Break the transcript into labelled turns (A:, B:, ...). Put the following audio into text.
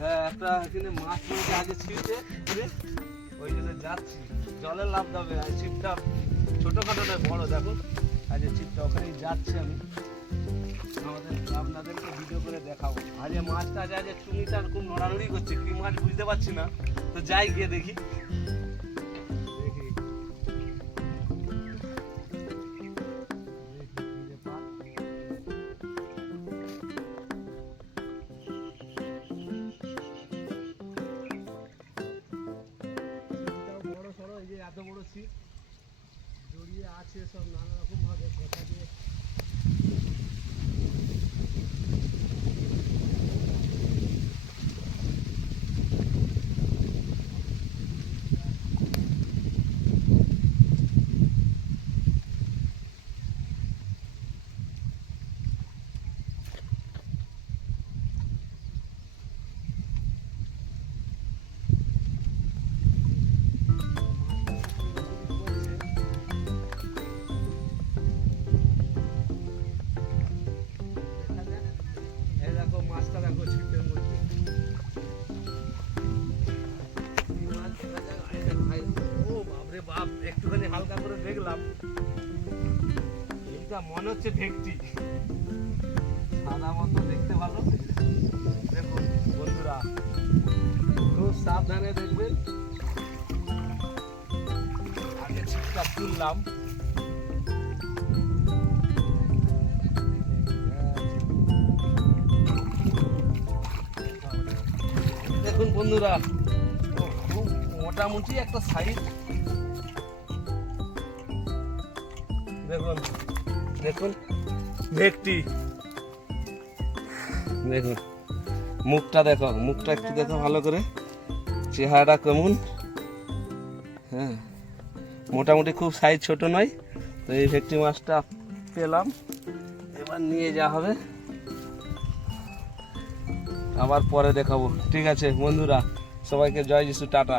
A: হ্যাঁ একটা এখানে মাছ পড়েছে আগে ওই জন্য জলে লাভ দেবে, আর ছিপটা ছোটোখাটো বড়, দেখো। আজ ছিপটা ওখানেই যাচ্ছি আমি। আমাদের আপনাদেরকে দেখাবো। এই মাছটা আজ আজ চুঙিটা খুব নড়ানড়ি করছে, কি মাছ বুঝতে পারছি না। তো যাই গিয়ে দেখি। জড়িয়ে আছে সব নানা রকম ভাবে কথা দিয়ে। বাপরে একটুখানি হালকা করে দেখলাম। এটা মনে হচ্ছে ভেকটি সাদা মতো দেখতে ভালো। দেখুন, বন্ধুরা, খুব সাবধানে দেখবেন। আগে ছিপটা তুললাম। দেখুন, বন্ধুরা মোটামুটি একটা সাইজ দেখুন দেখুন। ভেকটি দেখুন মুখটা দেখো মুখটা একটু দেখো ভালো করে। চেহারাটা কেমন? হ্যাঁ মোটামুটি খুব সাইজ ছোট নয়। তো এই ভেটকি মাছটা পেলাম। এবার নিয়ে যাওয়া হবে। আবার পরে দেখাবো। ঠিক আছে বন্ধুরা। সবাইকে জয় যিশু টাটা।